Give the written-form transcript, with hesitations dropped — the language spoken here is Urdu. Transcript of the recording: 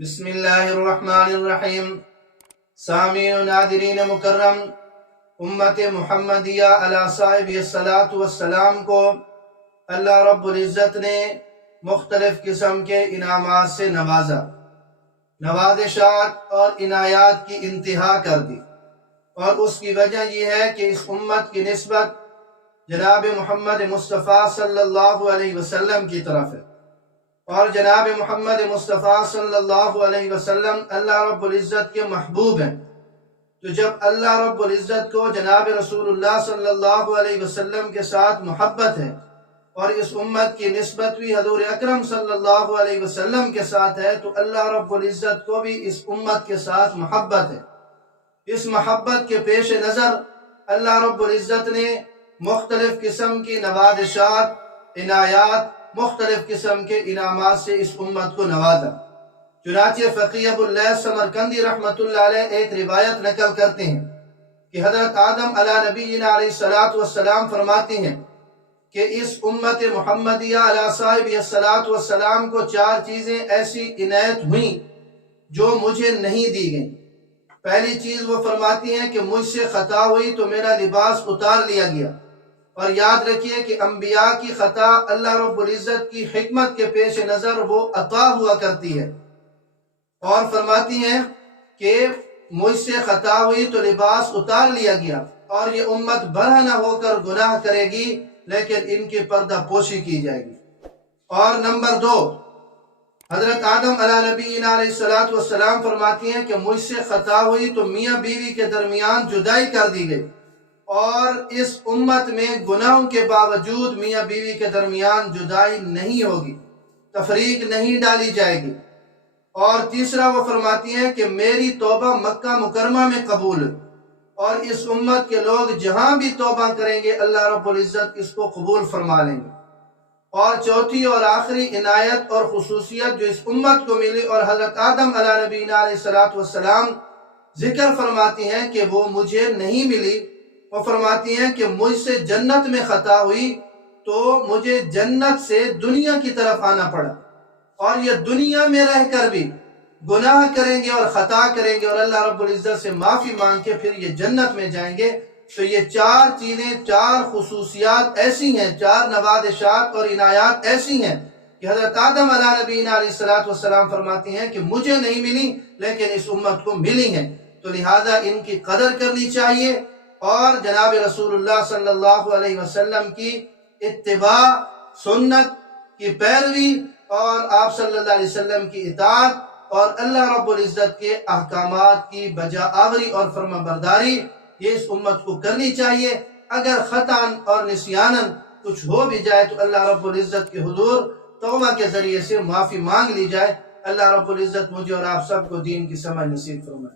بسم اللہ الرحمن الرحیم۔ سامعین و ناظرین مکرم، امت محمدیہ علی صاحب الصلاۃ والسلام کو اللہ رب العزت نے مختلف قسم کے انعامات سے نوازا، نوازشات اور عنایات کی انتہا کر دی، اور اس کی وجہ یہ ہے کہ اس امت کی نسبت جناب محمد مصطفیٰ صلی اللہ علیہ وسلم کی طرف ہے، اور جناب محمد مصطفیٰ صلی اللہ علیہ وسلم اللہ رب العزت کے محبوب ہیں۔ تو جب اللہ رب العزت کو جناب رسول اللہ صلی اللہ علیہ وسلم کے ساتھ محبت ہے، اور اس امت کی نسبت بھی حضور اکرم صلی اللہ علیہ وسلم کے ساتھ ہے، تو اللہ رب العزت کو بھی اس امت کے ساتھ محبت ہے۔ اس محبت کے پیش نظر اللہ رب العزت نے مختلف قسم کی نوازشات، عنایات، مختلف قسم کے انعامات سے اس امت کو نوازا۔ چنانچہ فقی ابو اللیث سمرقندی رحمۃ اللہ علیہ ایک روایت نقل کرتے ہیں کہ حضرت آدم علی نبینا علیہ الصلاۃ والسلام فرماتے ہیں کہ اس امت محمدیہ علی صاحب الصلاۃ والسلام کو 4 چیزیں ایسی عنایت ہوئیں جو مجھے نہیں دی گئیں۔ پہلی چیز وہ فرماتی ہیں کہ مجھ سے خطا ہوئی تو میرا لباس اتار لیا گیا، اور یاد رکھیے کہ انبیاء کی خطا اللہ رب العزت کی حکمت کے پیش نظر وہ عطا ہوا کرتی ہے۔ اور فرماتی ہیں کہ مجھ سے خطا ہوئی تو لباس اتار لیا گیا، اور یہ امت برہنہ نہ ہو کر گناہ کرے گی، لیکن ان کی پردہ پوشی کی جائے گی۔ اور نمبر 2، حضرت آدم علی نبینا علیہ الصلاۃ والسلام فرماتی ہیں کہ مجھ سے خطا ہوئی تو میاں بیوی کے درمیان جدائی کر دی گئی، اور اس امت میں گناہوں کے باوجود میاں بیوی کے درمیان جدائی نہیں ہوگی، تفریق نہیں ڈالی جائے گی۔ اور تیسرا وہ فرماتی ہیں کہ میری توبہ مکہ مکرمہ میں قبول ہے، اور اس امت کے لوگ جہاں بھی توبہ کریں گے اللہ رب العزت اس کو قبول فرما لیں گے۔ اور چوتھی اور آخری عنایت اور خصوصیت جو اس امت کو ملی اور حضرت آدم علی نبینا علیہ الصلاۃ والسلام ذکر فرماتی ہیں کہ وہ مجھے نہیں ملی، وہ فرماتی ہیں کہ مجھ سے جنت میں خطا ہوئی تو مجھے جنت سے دنیا کی طرف آنا پڑا، اور یہ دنیا میں رہ کر بھی گناہ کریں گے اور خطا کریں گے اور اللہ رب العزت سے معافی مانگ کے پھر یہ جنت میں جائیں گے۔ تو یہ 4 چیزیں، 4 خصوصیات ایسی ہیں، 4 نوازشات اور عنایات ایسی ہیں کہ حضرت آدم علی نبینا علیہ الصلاۃ والسلام فرماتی ہیں کہ مجھے نہیں ملی لیکن اس امت کو ملی ہیں، تو لہٰذا ان کی قدر کرنی چاہیے، اور جناب رسول اللہ صلی اللہ علیہ وسلم کی اتباع، سنت کی پیروی، اور آپ صلی اللہ علیہ وسلم کی اطاعت، اور اللہ رب العزت کے احکامات کی بجا آوری اور فرما برداری یہ اس امت کو کرنی چاہیے۔ اگر خطاً اور نسیاناً کچھ ہو بھی جائے تو اللہ رب العزت کے حضور توبہ کے ذریعے سے معافی مانگ لی جائے۔ اللہ رب العزت مجھے اور آپ سب کو دین کی سمجھ نصیب فرمائے۔